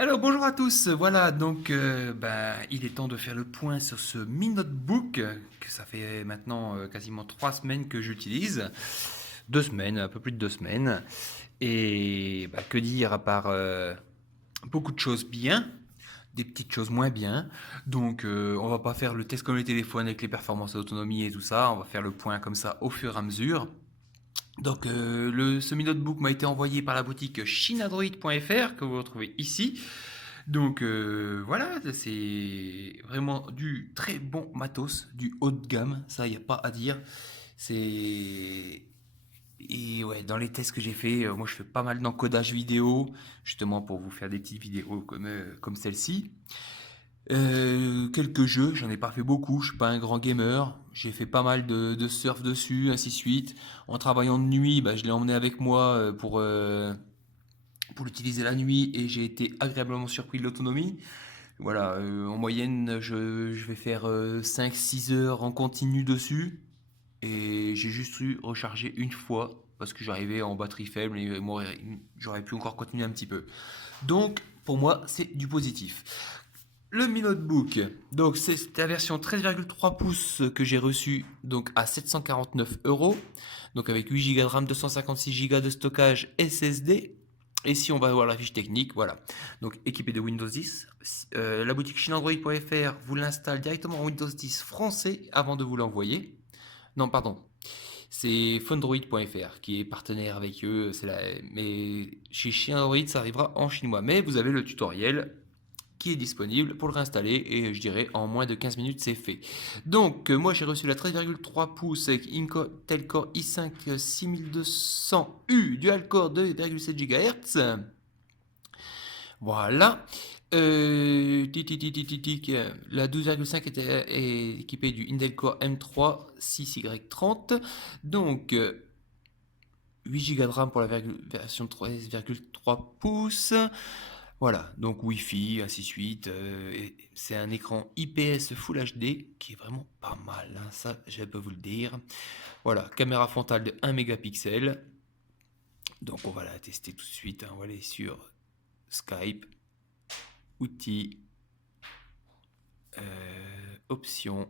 Alors bonjour à tous, voilà donc il est temps de faire le point sur ce Mi Notebook que ça fait maintenant quasiment 3 semaines que j'utilise, 2 semaines, un peu plus de 2 semaines, et que dire à part beaucoup de choses bien, des petites choses moins bien, donc on va pas faire le test comme les téléphones avec les performances et l'autonomie et tout ça, on va faire le point comme ça au fur et à mesure. Donc ce Mi Notebook m'a été envoyé par la boutique chinadroid.fr que vous retrouvez ici. Donc voilà, c'est vraiment du très bon matos, du haut de gamme, ça il n'y a pas à dire. C'est et ouais, dans les tests que j'ai fait, moi je fais pas mal d'encodage vidéo, justement pour vous faire des petites vidéos comme celle-ci. Quelques jeux, j'en ai pas fait beaucoup, je suis pas un grand gamer, j'ai fait pas mal de surf dessus, ainsi de suite. En travaillant de nuit, je l'ai emmené avec moi pour l'utiliser la nuit et j'ai été agréablement surpris de l'autonomie. Voilà, en moyenne, je vais faire 5-6 heures en continu dessus. Et j'ai juste eu recharger une fois parce que j'arrivais en batterie faible et j'aurais pu encore continuer un petit peu. Donc, pour moi, c'est du positif. Le Mi Notebook, donc c'est la version 13,3 pouces que j'ai reçue donc à 749 euros. Donc avec 8 Go de RAM, 256 Go de stockage SSD. Et si on va voir la fiche technique, voilà. Donc équipé de Windows 10, la boutique chineandroid.fr vous l'installe directement en Windows 10 français avant de vous l'envoyer. Non, pardon. C'est Fundroid.fr qui est partenaire avec eux. Mais chez Chineandroid, ça arrivera en chinois. Mais vous avez le tutoriel qui est disponible pour le réinstaller et je dirais en moins de 15 minutes c'est fait. Donc moi j'ai reçu la 13,3 pouces avec Intel Core i5 6200U dual core 2,7 GHz. Voilà. La 12,5 est équipée du Intel Core M3 6Y30. Donc 8 Go de RAM pour la version 13,3 pouces. Voilà, donc Wi-Fi, ainsi de suite. C'est un écran IPS Full HD qui est vraiment pas mal, hein, ça je peux vous le dire. Voilà, caméra frontale de 1 mégapixel. Donc on va la tester tout de suite, hein. On va aller sur Skype, outils, options,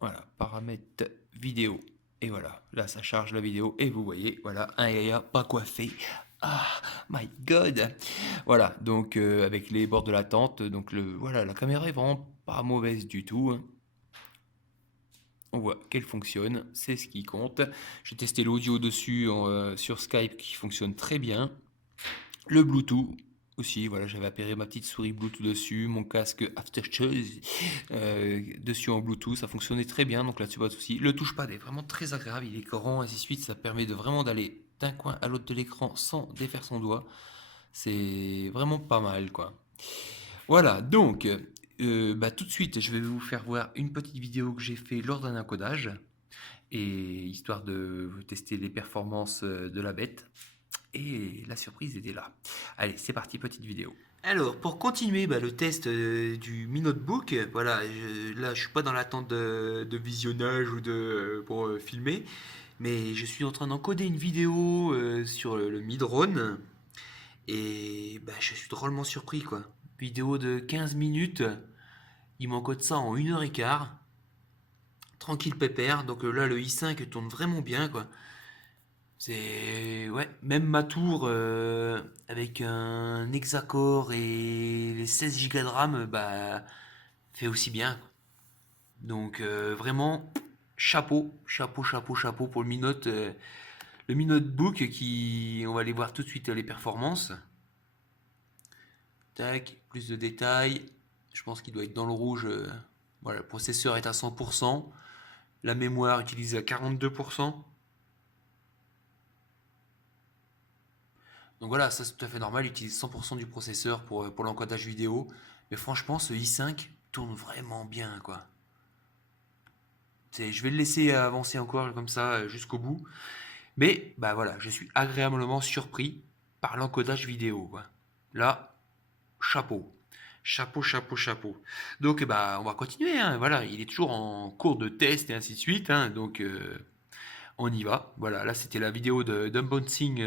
voilà, paramètres vidéo. Et voilà, là ça charge la vidéo et vous voyez, voilà, un yaya pas coiffé. Ah, my god! Voilà, donc avec les bords de latente, donc voilà, la caméra est vraiment pas mauvaise du tout, hein. On voit qu'elle fonctionne, c'est ce qui compte. J'ai testé l'audio dessus sur Skype qui fonctionne très bien. Le Bluetooth aussi, voilà, j'avais appairé ma petite souris Bluetooth dessus, mon casque Afterchoice dessus en Bluetooth, ça fonctionnait très bien, donc là-dessus pas de souci. Le touchpad est vraiment très agréable, il est courant, ainsi de suite, ça permet de vraiment d'aller d'un coin à l'autre de l'écran sans défaire son doigt. C'est vraiment pas mal, quoi. Voilà, donc tout de suite, je vais vous faire voir une petite vidéo que j'ai fait lors d'un encodage, et histoire de tester les performances de la bête. Et la surprise était là. Allez, c'est parti, petite vidéo. Alors, pour continuer le test du Mi Notebook, voilà, là je suis pas dans l'attente de visionnage ou pour filmer, mais je suis en train d'encoder une vidéo sur le Mi Drone et je suis drôlement surpris quoi. Vidéo de 15 minutes, il m'encode ça en 1 heure et quart, tranquille pépère, donc là le i5 tourne vraiment bien quoi. C'est ouais, même ma tour avec un hexacore et les 16 Go de RAM fait aussi bien. Donc vraiment chapeau, chapeau, chapeau, chapeau pour le Mi Notebook qui on va aller voir tout de suite les performances. Tac, plus de détails. Je pense qu'il doit être dans le rouge. Voilà, le processeur est à 100%, la mémoire utilisée à 42%. Donc voilà, ça c'est tout à fait normal, il utilise 100% du processeur pour l'encodage vidéo. Mais franchement, ce i5 tourne vraiment bien, quoi. Je vais le laisser avancer encore comme ça jusqu'au bout. Mais voilà, je suis agréablement surpris par l'encodage vidéo, quoi. Là, chapeau. Chapeau, chapeau, chapeau. Donc on va continuer, hein. Voilà, il est toujours en cours de test et ainsi de suite, hein. Donc on y va. Voilà, là c'était la vidéo d'unboxing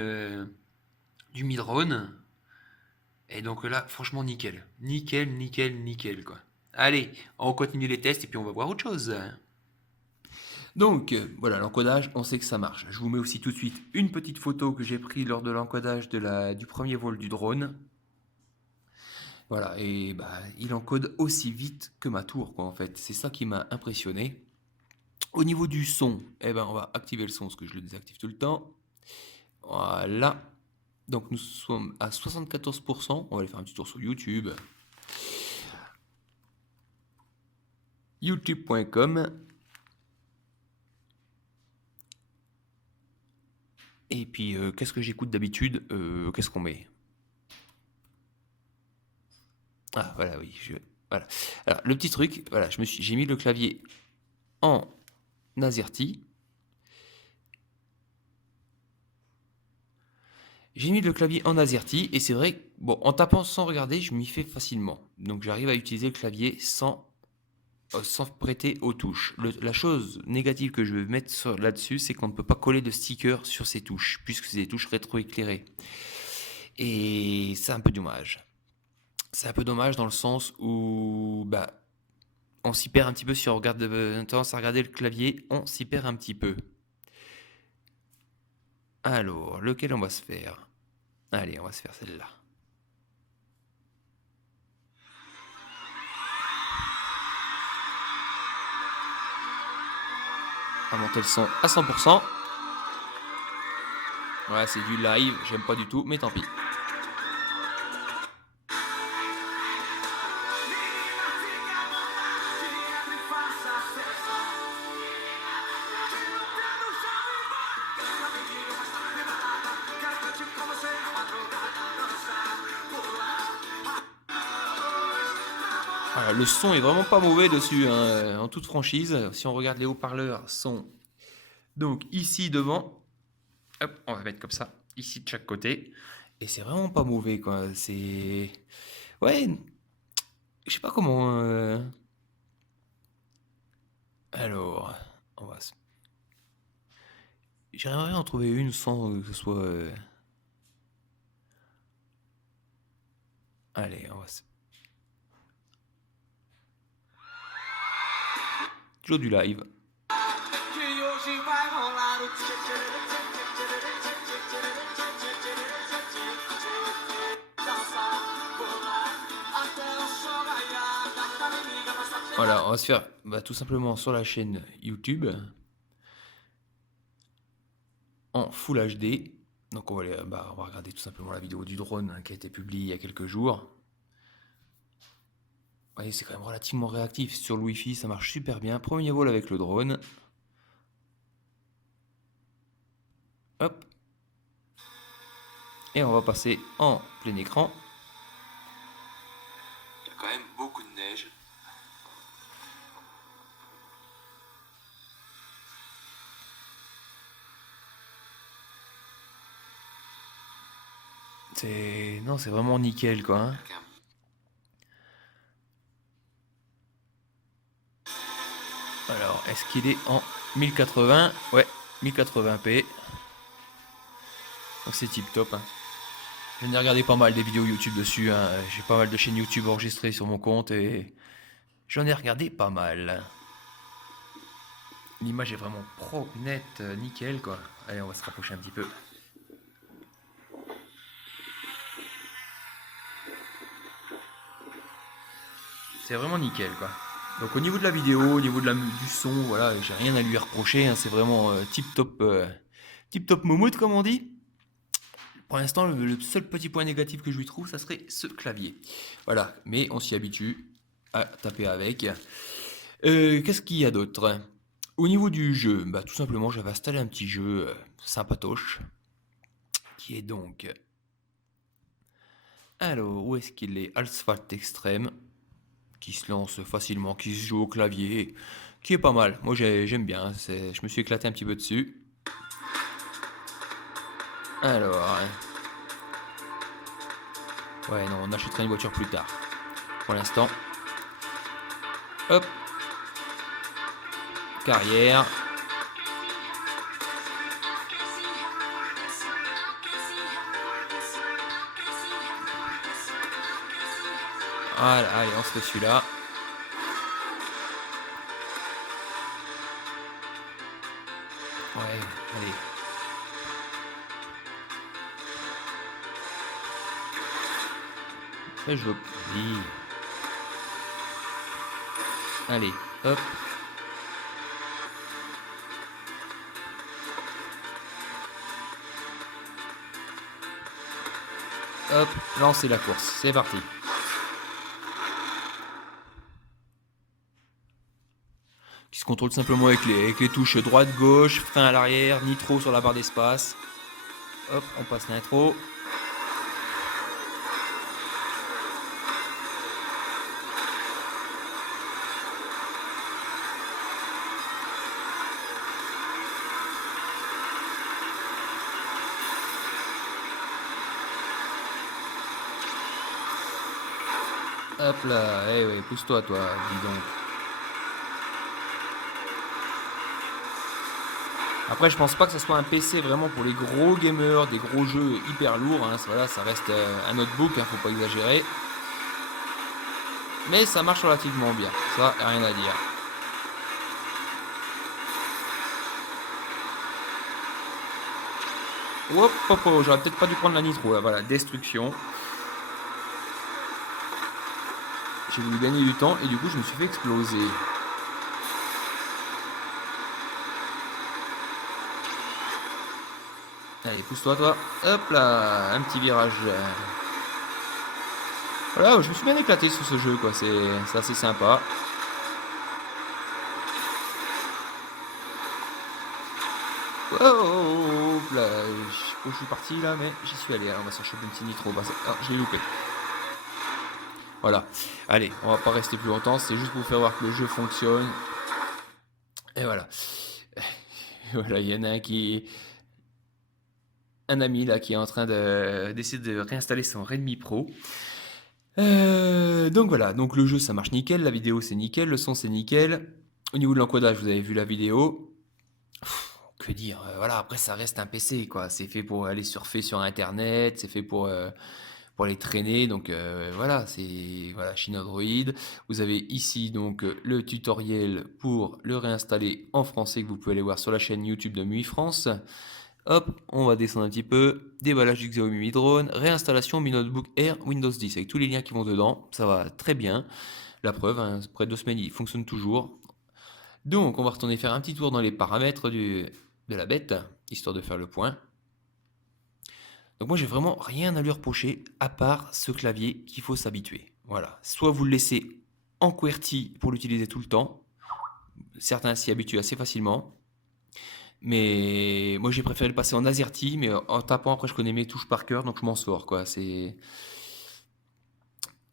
du Midrone. Et donc là, franchement, nickel. Nickel, nickel, nickel, quoi. Allez, on continue les tests et puis on va voir autre chose. Donc, voilà, l'encodage, on sait que ça marche. Je vous mets aussi tout de suite une petite photo que j'ai prise lors de l'encodage du premier vol du drone. Voilà, et bah, il encode aussi vite que ma tour, quoi, en fait. C'est ça qui m'a impressionné. Au niveau du son, eh ben, on va activer le son parce que je le désactive tout le temps. Voilà. Donc nous sommes à 74%. On va aller faire un petit tour sur YouTube. youtube.com. Et puis, qu'est-ce que j'écoute d'habitude? Qu'est-ce qu'on met? Ah, voilà, oui. Voilà. Alors, le petit truc, voilà, j'ai mis le clavier en AZERTY. J'ai mis le clavier en AZERTY et c'est vrai que, bon, en tapant sans regarder, je m'y fais facilement. Donc, j'arrive à utiliser le clavier sans prêter aux touches. La chose négative que je vais mettre là-dessus, c'est qu'on ne peut pas coller de sticker sur ces touches, puisque c'est des touches rétroéclairées. Et c'est un peu dommage. C'est un peu dommage dans le sens où bah, on s'y perd un petit peu si on regarde tendance à regarder le clavier, on s'y perd un petit peu. Alors, lequel on va se faire? Allez, on va se faire celle-là. On va monter le son à 100%. Ouais, c'est du live, j'aime pas du tout, mais tant pis. Voilà, le son est vraiment pas mauvais dessus, hein, en toute franchise. Si on regarde les haut-parleurs, sont donc ici devant. Hop, on va mettre comme ça, ici de chaque côté. Et c'est vraiment pas mauvais, quoi. C'est. Ouais, je sais pas comment. Alors, on va. J'aimerais en trouver une sans que ce soit. Allez, on va. Toujours du live. Voilà, on va se faire tout simplement sur la chaîne YouTube en Full HD. Donc on va regarder tout simplement la vidéo du drone qui a été publiée il y a quelques jours. Vous voyez, c'est quand même relativement réactif. Sur le Wi-Fi, ça marche super bien. Premier vol avec le drone. Hop. Et on va passer en plein écran. Il y a quand même beaucoup de neige. Non, c'est vraiment nickel, quoi. Hein. Alors, est-ce qu'il est en 1080? Ouais, 1080p. Donc c'est tip top. Hein. J'en ai regardé pas mal des vidéos YouTube dessus. Hein. J'ai pas mal de chaînes YouTube enregistrées sur mon compte et j'en ai regardé pas mal. L'image est vraiment pro, nette, nickel, quoi. Allez, on va se rapprocher un petit peu. C'est vraiment nickel, quoi. Donc au niveau de la vidéo, au niveau du son, voilà, j'ai rien à lui reprocher. Hein, c'est vraiment tip top moumoute, comme on dit. Pour l'instant, le seul petit point négatif que je lui trouve, ça serait ce clavier. Voilà, mais on s'y habitue à taper avec. Qu'est-ce qu'il y a d'autre? Au niveau du jeu, tout simplement, j'avais installé un petit jeu sympatoche, qui est donc... Alors, où est-ce qu'il est? Asphalt Extreme, qui se lance facilement, qui se joue au clavier, qui est pas mal. Moi, j'aime bien, je me suis éclaté un petit peu dessus. Alors... Ouais, non, on achètera une voiture plus tard. Pour l'instant. Hop. Carrière. Voilà, allez, on se fait celui-là. Ouais, allez. Après, je veux... Oui. Allez, hop. Hop, lancer la course. C'est parti. Qui se contrôle simplement avec les touches droite-gauche, frein à l'arrière, nitro sur la barre d'espace. Hop, on passe l'intro. Hop là, eh ouais, pousse-toi toi, dis donc. Après, je pense pas que ce soit un PC vraiment pour les gros gamers, des gros jeux hyper lourds. Hein. Voilà, ça reste un notebook, hein, faut pas exagérer. Mais ça marche relativement bien, ça, rien à dire. Hop, hop, hop, j'aurais peut-être pas dû prendre la nitro, là, voilà, destruction. J'ai voulu gagner du temps et du coup je me suis fait exploser. Allez, pousse-toi toi. Hop là, un petit virage. Voilà, je me suis bien éclaté sur ce jeu quoi, c'est assez sympa. Oh, là, je suis parti là, mais j'y suis allé. Alors, on va chercher un petit nitro. Bah, je l'ai loupé. Voilà. Allez, on va pas rester plus longtemps. C'est juste pour vous faire voir que le jeu fonctionne. Et voilà. Voilà, il y en a un ami là qui est en train d'essayer de réinstaller son Redmi Pro. Donc voilà, donc le jeu ça marche nickel, la vidéo c'est nickel, le son c'est nickel. Au niveau de l'encodage, vous avez vu la vidéo. Que dire, voilà, après ça reste un PC quoi, c'est fait pour aller surfer sur internet, c'est fait pour aller traîner, donc voilà, c'est voilà, Shinodroid. Vous avez ici donc le tutoriel pour le réinstaller en français que vous pouvez aller voir sur la chaîne YouTube de MUI France. Hop, on va descendre un petit peu. Déballage du Xiaomi Mi Drone, réinstallation Mi Notebook Air Windows 10 avec tous les liens qui vont dedans. Ça va très bien. La preuve, hein, après 2 semaines, il fonctionne toujours. Donc, on va retourner faire un petit tour dans les paramètres de la bête, histoire de faire le point. Donc moi, j'ai vraiment rien à lui reprocher, à part ce clavier qu'il faut s'habituer. Voilà. Soit vous le laissez en QWERTY pour l'utiliser tout le temps. Certains s'y habituent assez facilement. Mais moi j'ai préféré le passer en AZERTY, mais en tapant après je connais mes touches par cœur, donc je m'en sors quoi. C'est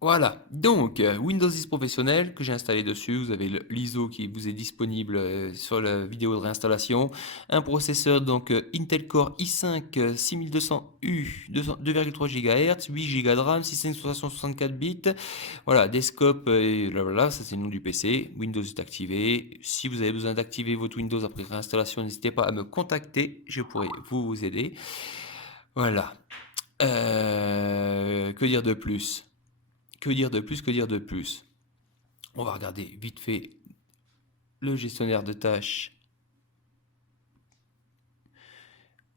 voilà. Donc Windows 10 professionnel que j'ai installé dessus. Vous avez l'ISO qui vous est disponible sur la vidéo de réinstallation. Un processeur donc Intel Core i5 6200U 2,3 GHz, 8 Go de RAM, 6564 bits. Voilà, Desktop et blablabla, ça c'est le nom du PC. Windows est activé. Si vous avez besoin d'activer votre Windows après réinstallation, n'hésitez pas à me contacter, je pourrai vous aider. Voilà. Que dire de plus? Que dire de plus? Que dire de plus? On va regarder vite fait le gestionnaire de tâches.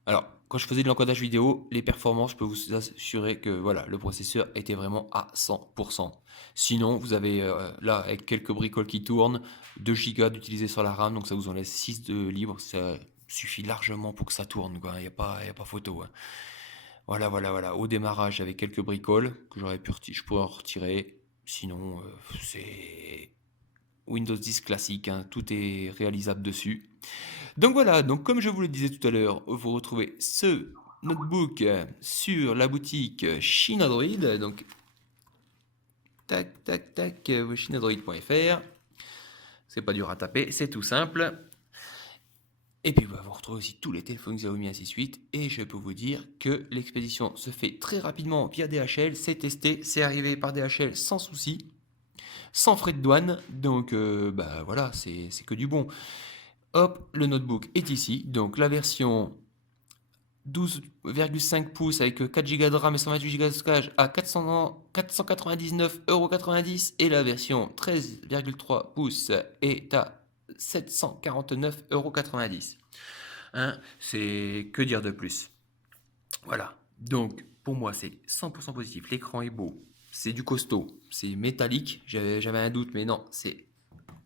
Alors, quand je faisais de l'encodage vidéo, les performances, je peux vous assurer que voilà, le processeur était vraiment à 100%. Sinon, vous avez là, avec quelques bricoles qui tournent, 2 Go d'utiliser sur la RAM, donc ça vous en laisse 6 de libre. Ça suffit largement pour que ça tourne, quoi. Il n'y a pas photo. Hein. Voilà, voilà, voilà. Au démarrage, avec quelques bricoles que je pourrais en retirer. Sinon, c'est Windows 10 classique, hein, tout est réalisable dessus. Donc voilà, donc comme je vous le disais tout à l'heure, vous retrouvez ce notebook sur la boutique Shinodroid, donc tac tac tac, shinodroid.fr. C'est pas dur à taper, c'est tout simple. Et puis bah, vous retrouvez aussi tous les téléphones Xiaomi ainsi de suite. Et je peux vous dire que l'expédition se fait très rapidement via DHL, c'est testé, c'est arrivé par DHL sans souci, sans frais de douane. Donc bah voilà, c'est que du bon. Hop, le notebook est ici. Donc la version 12,5 pouces avec 4 Go de RAM et 128 Go de stockage à 499,90 € et la version 13,3 pouces est à 749,90 €. Hein, c'est que dire de plus? Voilà, donc pour moi c'est 100% positif, l'écran est beau, c'est du costaud, c'est métallique, j'avais un doute mais non, c'est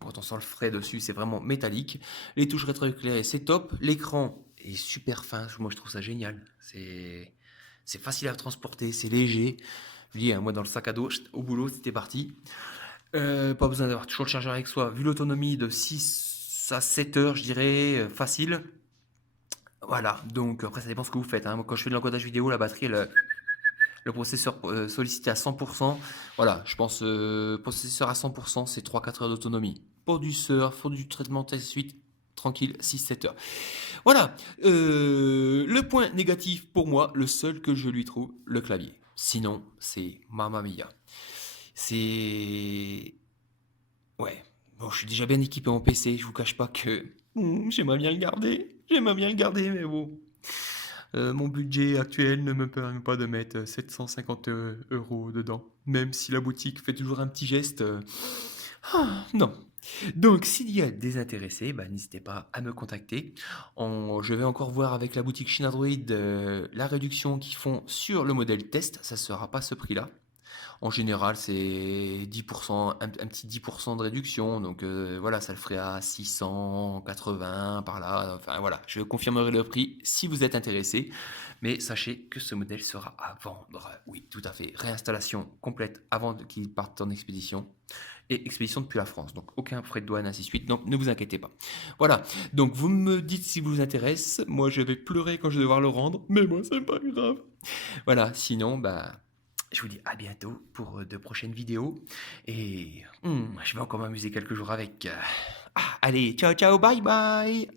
quand on sent le frais dessus, c'est vraiment métallique. Les touches rétroéclairées, c'est top. L'écran est super fin. Moi, je trouve ça génial. C'est facile à transporter, c'est léger. Je dis, hein, moi, dans le sac à dos, au boulot, c'était parti. Pas besoin d'avoir toujours le chargeur avec soi. Vu l'autonomie de 6 à 7 heures, je dirais, facile. Voilà, donc après, ça dépend ce que vous faites. Hein. Moi, quand je fais de l'encodage vidéo, la batterie, le processeur sollicité à 100%. Voilà, je pense processeur à 100%, c'est 3-4 heures d'autonomie. Pour du surf, pour du traitement test suite, tranquille, 6-7 heures. Voilà, le point négatif pour moi, le seul que je lui trouve, le clavier. Sinon, c'est mamma mia. C'est... Ouais, bon, je suis déjà bien équipé en PC, je vous cache pas que j'aimerais bien le garder. J'aimerais bien le garder, mais bon. Mon budget actuel ne me permet pas de mettre 750 € dedans. Même si la boutique fait toujours un petit geste. Non. Donc, s'il y a des intéressés, bah, n'hésitez pas à me contacter. Je vais encore voir avec la boutique Chine Android la réduction qu'ils font sur le modèle test. Ça ne sera pas ce prix-là. En général, c'est 10%, un petit 10% de réduction. Donc voilà, ça le ferait à 680 par là. Enfin voilà, je confirmerai le prix si vous êtes intéressé. Mais sachez que ce modèle sera à vendre. Oui, tout à fait. Réinstallation complète avant qu'il parte en expédition. Et expédition depuis la France. Donc aucun frais de douane, ainsi de suite. Donc ne vous inquiétez pas. Voilà. Donc vous me dites si vous intéresse. Moi, je vais pleurer quand je vais devoir le rendre. Mais moi, c'est pas grave. Voilà. Sinon, bah. Je vous dis à bientôt pour de prochaines vidéos. Et je vais encore m'amuser quelques jours avec. Allez, ciao, ciao, bye, bye.